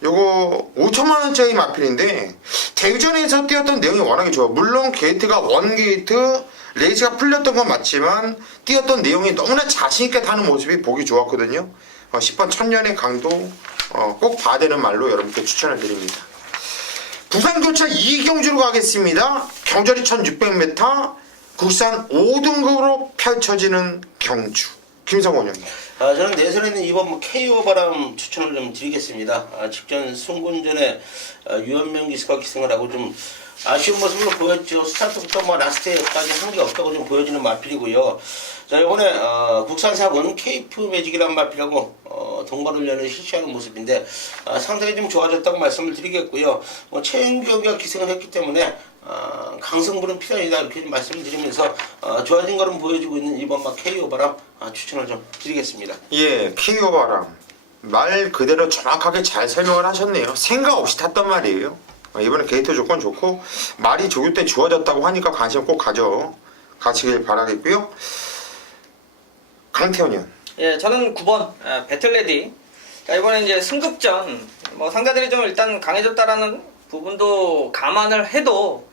요거 5천만원짜리 마필인데 대회전에서 뛰었던 내용이 워낙에 좋아. 물론 게이트가 원게이트 레이스가 풀렸던 건 맞지만 뛰었던 내용이 너무나 자신있게 타는 모습이 보기 좋았거든요. 10번 천년의 강도 꼭 봐야 되는 말로 여러분께 추천을 드립니다. 부산교차 2경주로 가겠습니다. 경절이 1600m, 국산 5등급으로 펼쳐지는 경주. 김성원 형님. 저는 내선에는 이번 KO 바람 추천을 좀 드리겠습니다. 직전 승군전에 유현명 기수가 기승을 하고 좀 아쉬운 모습을 보였죠. 스타트부터 뭐 라스트까지 한 게 없다고 좀 보여지는 마필이고요. 자, 이번에 국산 4군 케이프 매직이라는 마필하고 동반훈련을 실시하는 모습인데 상당히 좀 좋아졌다고 말씀을 드리겠고요. 뭐 최은경이가 기승을 했기 때문에 강승부는 필연이다 이렇게 좀 말씀을 드리면서 좋아진 걸음 보여주고 있는 이번 막 KO 바람 추천을 좀 드리겠습니다. 예, KO 바람. 말 그대로 정확하게 잘 설명을 하셨네요. 생각 없이 탔단 말이에요. 이번에 게이트 조건 좋고 말이 조교 때 좋아졌다고 하니까 관심 꼭 가지길 바라겠고요. 강태원 의원. 예, 저는 9번 배틀레디. 자, 이번에 이제 승급전 뭐 상대들이 좀 일단 강해졌다라는 부분도 감안을 해도,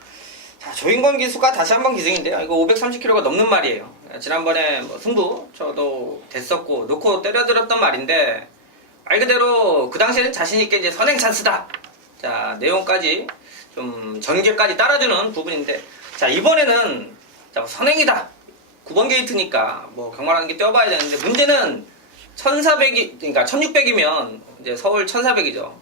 자, 조인권 기수가 다시 한번 기승인데요. 이거 530kg가 넘는 말이에요. 지난번에 뭐 승부 저도 됐었고 놓고 때려들었던 말인데, 말 그대로 그 당시에는 자신있게 이제 선행 찬스다. 자, 내용까지 좀 전개까지 따라주는 부분인데, 자, 이번에는 자, 선행이다. 9번 게이트니까 뭐 경말하는 게 뛰어봐야 되는데, 문제는 1400이, 그러니까 1600이면 이제 서울 1400이죠.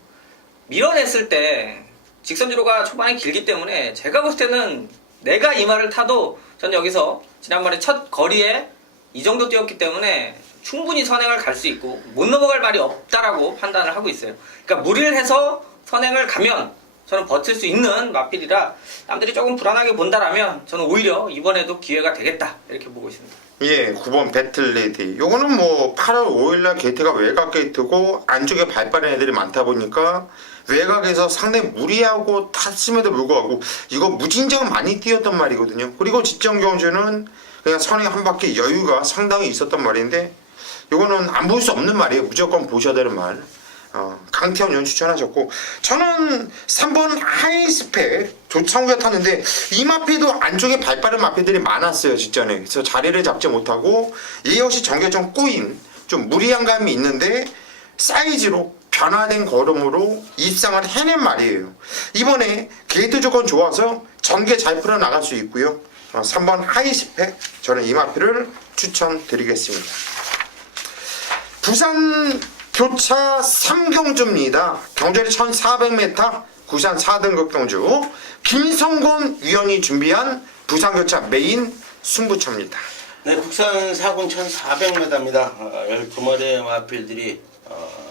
밀어냈을 때 직선주로가 초반에 길기 때문에 제가 볼 때는 내가 이 말을 타도 전 여기서 지난번에 첫 거리에 이 정도 뛰었기 때문에 충분히 선행을 갈 수 있고 못 넘어갈 말이 없다라고 판단을 하고 있어요. 그러니까 무리를 해서 선행을 가면 저는 버틸 수 있는 마필이라, 남들이 조금 불안하게 본다라면 저는 오히려 이번에도 기회가 되겠다 이렇게 보고 있습니다. 예, 9번 배틀레디. 요거는 뭐 8월 5일날 게이트가 외곽 게이트고 안쪽에 발빠른 애들이 많다 보니까 외곽에서 상당히 무리하고 탔음에도 불구하고 이거 무진장 많이 뛰었단 말이거든요. 그리고 직전 경주는 그냥 선행 한 바퀴 여유가 상당히 있었단 말인데, 요거는 안 볼 수 없는 말이에요. 무조건 보셔야 되는 말. 강태원 의원 추천하셨고, 저는 3번 하이스펙 조창우가 탔는데 이 마피도 안쪽에 발빠른 마피들이 많았어요 직전에. 그래서 자리를 잡지 못하고 이 역시 전개점 꼬인 좀 무리한 감이 있는데 사이즈로 변화된 걸음으로 입상을 해낸 말이에요. 이번에 게이트 조건 좋아서 전개 잘 풀어나갈 수 있고요. 3번 하이스펙, 저는 이 마필을 추천드리겠습니다. 부산 교차 3경주입니다. 경절이 1400m, 구산 4등급 경주. 김성곤 위원이 준비한 부산교차 메인 승부처입니다. 네, 국산 4군 1400m입니다. 12마리의 마필들이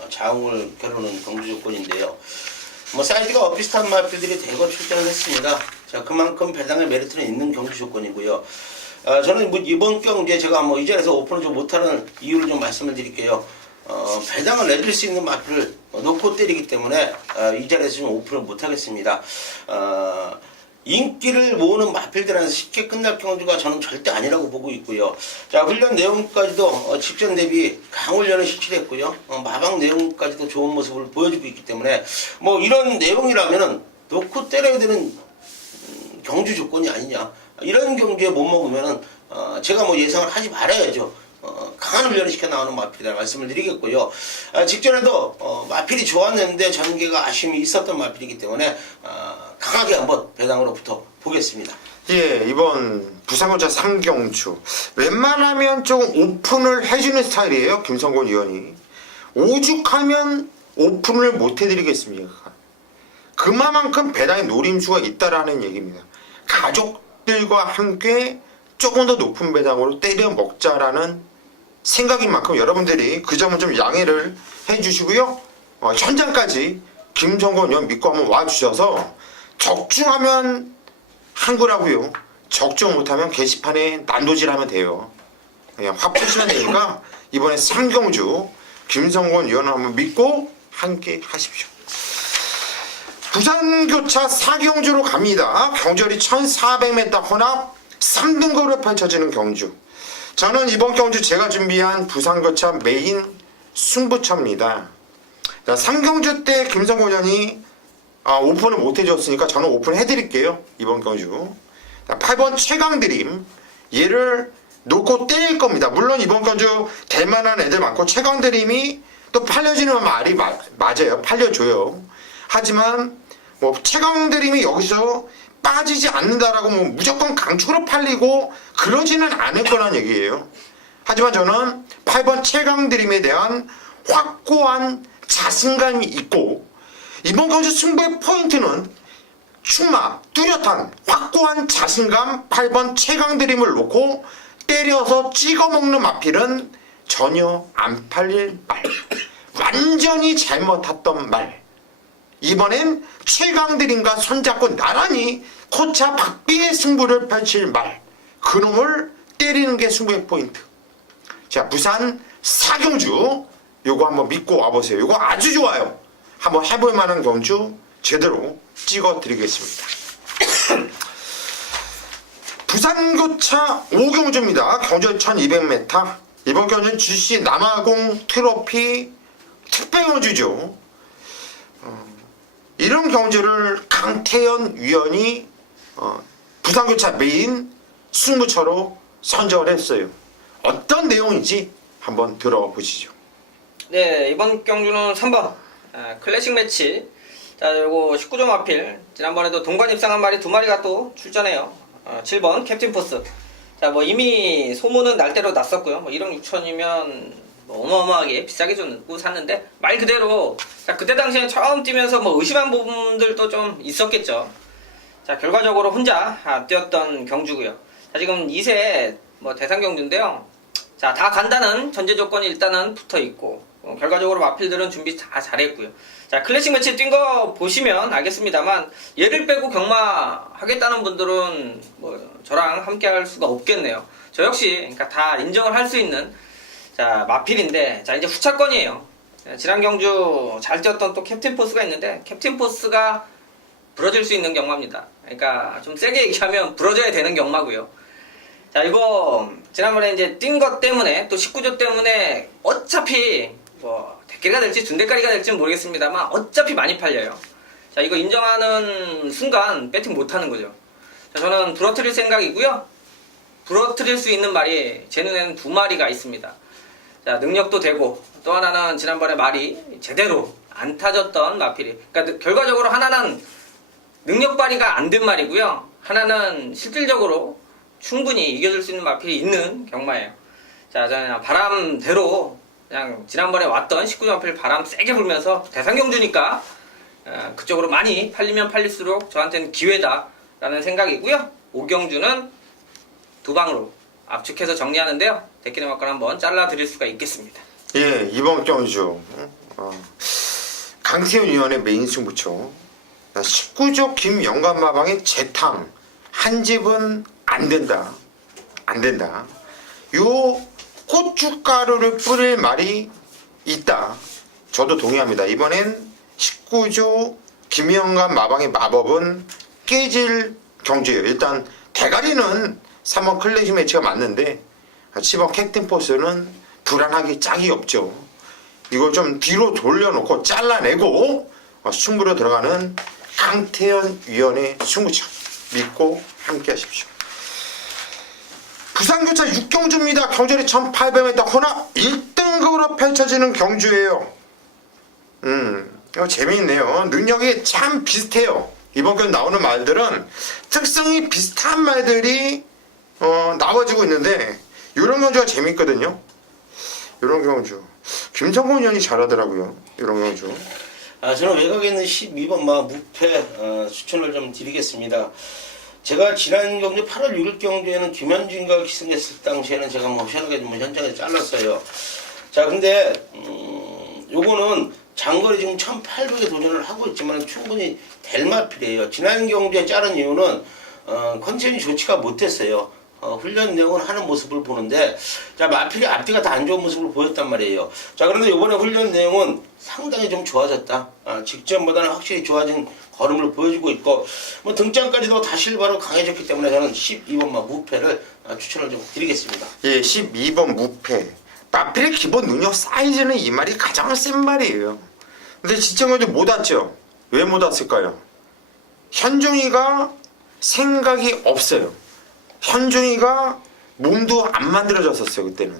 자웅을 겨루는 경주 조건인데요. 뭐 사이즈가 비슷한 마필들이 대거 출전을 했습니다. 자, 그만큼 배당의 메리트는 있는 경주 조건이고요. 저는 뭐 이번 경주에 제가 뭐 이 자리에서 오픈을 좀 못하는 이유를 좀 말씀을 드릴게요. 배당을 내줄 수 있는 마필을 놓고 때리기 때문에 이 자리에서 좀 오픈을 못하겠습니다. 인기를 모으는 마필들한테 쉽게 끝날 경주가 저는 절대 아니라고 보고 있고요. 자, 훈련 내용까지도 직전 대비 강훈련을 실시했고요. 마방 내용까지도 좋은 모습을 보여주고 있기 때문에 뭐 이런 내용이라면은 놓고 때려야 되는 경주 조건이 아니냐. 이런 경주에 못 먹으면은 제가 뭐 예상을 하지 말아야죠. 강한 훈련을 시켜 나오는 마필이라 말씀을 드리겠고요. 직전에도 마필이 좋았는데 전개가 아쉬움이 있었던 마필이기 때문에 강하게 한번 배당으로부터 보겠습니다. 예, 이번 부산교차 3경주 웬만하면 좀 오픈을 해주는 스타일이에요. 김성곤 위원이. 오죽하면 오픈을 못 해드리겠습니까? 그만큼 배당의 노림수가 있다라는 얘기입니다. 가족들과 함께 조금 더 높은 배당으로 때려 먹자라는 생각인 만큼 여러분들이 그 점은 좀 양해를 해주시고요. 현장까지 김성곤 위원 믿고 한번 와주셔서 적중하면 한글하고요. 적중 못하면 게시판에 난도질하면 돼요. 그냥 확 푸시면 되니까 이번에 3경주 김성곤 위원을 한번 믿고 함께 하십시오. 부산교차 4경주로 갑니다. 경절이 1400m 혼합 3등급으로 펼쳐지는 경주. 저는 이번 경주 제가 준비한 부산교차 메인 승부처입니다. 3경주 때 김성곤 위원이 오픈을 못 해줬으니까 저는 오픈 해드릴게요. 이번 경주 8번 최강드림, 얘를 놓고 때릴 겁니다. 물론 이번 경주 될만한 애들 많고 최강드림이 또 팔려주는 말이 맞아요. 팔려줘요. 하지만 뭐 최강드림이 여기서 빠지지 않는다라고 뭐 무조건 강축으로 팔리고 그러지는 않을 거란 얘기예요. 하지만 저는 8번 최강드림에 대한 확고한 자신감이 있고, 이번 경주 승부의 포인트는 충마, 뚜렷한 확고한 자신감 8번 최강드림을 놓고 때려서 찍어먹는 마필은 전혀 안 팔릴 말. 완전히 잘못 탔던 말. 이번엔 최강드림과 손잡고 나란히 코차 박빙의 승부를 펼칠 말. 그놈을 때리는 게 승부의 포인트. 자, 부산 4경주 요거 한번 믿고 와보세요. 요거 아주 좋아요. 한번 해볼 만한 경주 제대로 찍어 드리겠습니다. 부산교차 5경주입니다. 경주 1200m. 이번 경주는 GC 남아공 트로피 특별경주죠. 이런 경주를 강태현 위원이 부산교차 메인 승부처로 선정을 했어요. 어떤 내용인지 한번 들어보시죠. 네, 이번 경주는 3번 클래식 매치. 자, 요거 19점 마필. 지난번에도 동관 입상한 마리 2마리가 또 출전해요. 7번 캡틴 포스. 자, 뭐 이미 소문은 날대로 났었고요. 뭐 1억 6천이면 뭐 어마어마하게 비싸게 주고 샀는데 말 그대로 자, 그때 당시엔 처음 뛰면서 뭐 의심한 부분들도 좀 있었겠죠. 자, 결과적으로 혼자 뛰었던 경주고요. 자, 지금 2세 뭐 대상 경주인데요. 자, 다 간다는 전제 조건이 일단은 붙어 있고 결과적으로 마필들은 준비 다 잘했고요. 자, 클래식 매치 뛴 거 보시면 알겠습니다만 얘를 빼고 경마하겠다는 분들은 뭐 저랑 함께 할 수가 없겠네요. 저 역시 그러니까 다 인정을 할 수 있는 자, 마필인데 자, 이제 후차권이에요. 지난 경주 잘 뛰었던 또 캡틴 포스가 있는데 캡틴 포스가 부러질 수 있는 경마입니다. 그러니까 좀 세게 얘기하면 부러져야 되는 경마고요. 자, 이거 지난번에 이제 뛴 것 때문에 또 19조 때문에 어차피 뭐 대가리가 될지 준대가리가 될지는 모르겠습니다만 어차피 많이 팔려요. 자, 이거 인정하는 순간 배팅 못하는 거죠. 자, 저는 부러뜨릴 생각이고요. 부러뜨릴 수 있는 말이 제 눈에는 2마리가 있습니다. 자, 능력도 되고 또 하나는 지난번에 말이 제대로 안 타졌던 마필이. 그러니까 결과적으로 하나는 능력 발휘가 안 된 말이고요. 하나는 실질적으로 충분히 이겨줄 수 있는 마필이 있는 경마예요. 자, 저는 바람대로 그냥 지난번에 왔던 19점 마필 바람 세게 불면서 대상경주니까 그쪽으로 많이 팔리면 팔릴수록 저한테는 기회다라는 생각이고요. 오경주는 두 방으로 압축해서 정리하는데요. 데키네 막걸 한번 잘라드릴 수가 있겠습니다. 예, 이번 경주 강태현 위원의 메인 승부처 19조 김영관 마방의 재탕 한 집은 안 된다. 요 고춧가루를 뿌릴 말이 있다. 저도 동의합니다. 이번엔 19조 김영관 마방의 마법은 깨질 경주예요. 일단 대가리는 3번 클래식 매치가 맞는데 10번 캡틴포스는 불안하기 짝이 없죠. 이걸 좀 뒤로 돌려놓고 잘라내고 승부로 들어가는 강태현 위원의 승부처 믿고 함께 하십시오. 부산교차 6경주입니다. 경주리 1800m 혼합 1등급으로 펼쳐지는 경주예요. 이거 재미있네요. 능력이 참 비슷해요. 이번 경주 나오는 말들은 특성이 비슷한 말들이 나와지고 있는데 이런 경주가 재밌거든요. 이런 경주 김성곤 의원이 잘하더라고요. 이런 경주. 저는 외곽에 있는 12번 무패 추천을 좀 드리겠습니다. 제가 지난 경주 8월 6일 경주에는 김현준과 기승했을 당시에는 제가 희한하게 현장에서 잘랐어요. 자, 근데 요거는 장거리 지금 1800에 도전을 하고 있지만 충분히 될 마필이에요. 지난 경주에 자른 이유는 컨디션이 좋지가 못했어요. 훈련 내용은 하는 모습을 보는데, 자, 마필이 앞뒤가 다 안 좋은 모습을 보였단 말이에요. 자, 그런데 이번에 훈련 내용은 상당히 좀 좋아졌다. 직전보다는 확실히 좋아진 걸음을 보여주고 있고, 등장까지도 다시 바로 강해졌기 때문에 저는 12번 무패를 추천을 좀 드리겠습니다. 예, 12번 무패. 마필의 기본 능력 사이즈는 이 말이 가장 센 말이에요. 근데 지정은 못 왔죠. 왜 못 왔을까요? 현종이가 생각이 없어요. 현종이가 몸도 안 만들어졌었어요. 그때는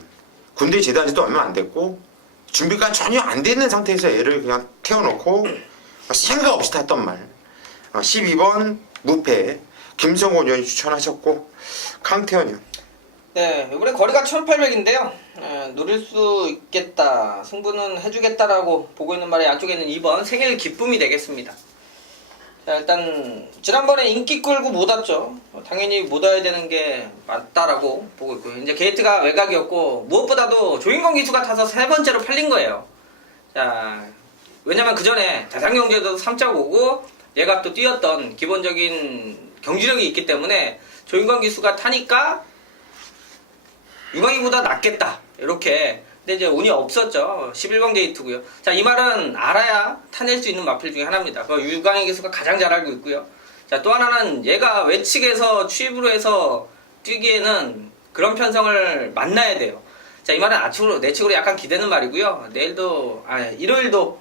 군대 제대한 지도 얼마 안 됐고 준비가 전혀 안 돼 있는 상태에서 애를 그냥 태워놓고 생각 없이 탔던 말. 12번 무패 김성곤 의원이 추천하셨고 강태현이요. 네, 이번에 거리가 1800인데요. 노릴 수 있겠다, 승부는 해주겠다라고 보고 있는 말이 안쪽에 있는 2번 생일 기쁨이 되겠습니다. 자, 일단 지난번에 인기 끌고 못 왔죠. 당연히 못 와야 되는 게 맞다라고 보고 있고요. 이제 게이트가 외곽이었고 무엇보다도 조인권 기수가 타서 세 번째로 팔린 거예요. 자, 왜냐면 그 전에 대상경주에도 3짝 오고 얘가 또 뛰었던 기본적인 경주력이 있기 때문에 조인권 기수가 타니까 유광이보다 낫겠다 이렇게. 근데 이제 운이 없었죠. 11번 게이트고요. 자, 이 말은 알아야 타낼 수 있는 마필 중에 하나입니다. 그 유광희 기수가 가장 잘 알고 있고요. 자, 또 하나는 얘가 외측에서 취입으로 해서 뛰기에는 그런 편성을 만나야 돼요. 자, 이 말은 내측으로 약간 기대는 말이고요. 일요일도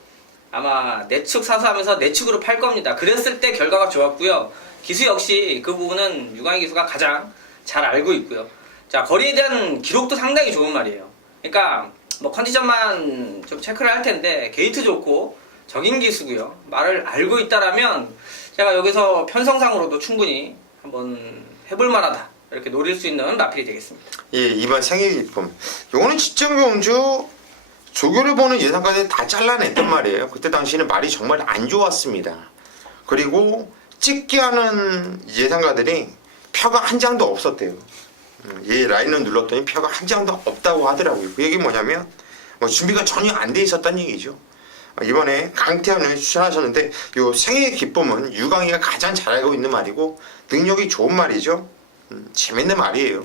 아마 내측 사수하면서 내측으로 팔 겁니다. 그랬을 때 결과가 좋았고요. 기수 역시 그 부분은 유광희 기수가 가장 잘 알고 있고요. 자, 거리에 대한 기록도 상당히 좋은 말이에요. 그러니까 컨디션만 좀 체크를 할 텐데 게이트 좋고 적인 기수고요. 말을 알고 있다라면 제가 여기서 편성상으로도 충분히 한번 해볼 만하다. 이렇게 노릴 수 있는 마필이 되겠습니다. 예, 이번 생일 기쁨. 요거는 지정경주 조교를 보는 예상까지 다 잘라냈단 말이에요. 그때 당시에는 말이 정말 안 좋았습니다. 그리고 찍기 하는 예상가들이 표가 한 장도 없었대요. 얘 라인을 눌렀더니 표가 한 장도 없다고 하더라고요. 그 얘기 뭐냐면 준비가 전혀 안 돼 있었다는 얘기죠. 이번에 강태현을 추천하셨는데 요 생애의 기쁨은 유광이가 가장 잘 알고 있는 말이고 능력이 좋은 말이죠. 재밌는 말이에요.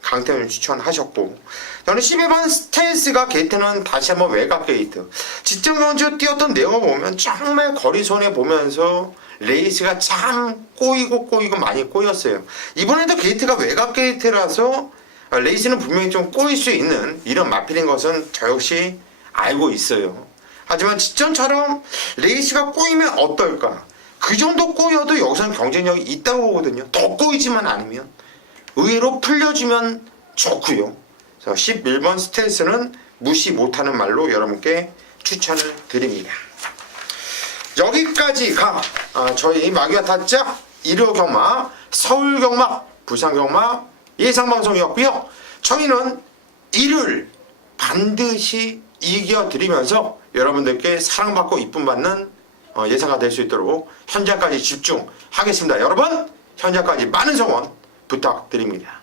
강태현을 추천하셨고, 저는 12번 스텔스가 게이트는 다시 한번 외곽 게이트. 지정경주 뛰었던 내용을 보면 정말 거리 손해 보면서 레이스가 참 꼬이고 많이 꼬였어요. 이번에도 게이트가 외곽 게이트라서 레이스는 분명히 좀 꼬일 수 있는 이런 마필인 것은 저 역시 알고 있어요. 하지만 직전처럼 레이스가 꼬이면 어떨까? 그 정도 꼬여도 여기서는 경쟁력이 있다고 보거든요. 더 꼬이지만 않으면 의외로 풀려주면 좋고요. 11번 스텔스는 무시 못하는 말로 여러분께 추천을 드립니다. 여기까지가 저희 마귀와 타짜 일요 경마, 서울 경마, 부산 경마 예상 방송이었고요. 저희는 이를 반드시 이겨드리면서 여러분들께 사랑받고 이쁨 받는 예사가 될 수 있도록 현장까지 집중하겠습니다. 여러분 현장까지 많은 성원 부탁드립니다.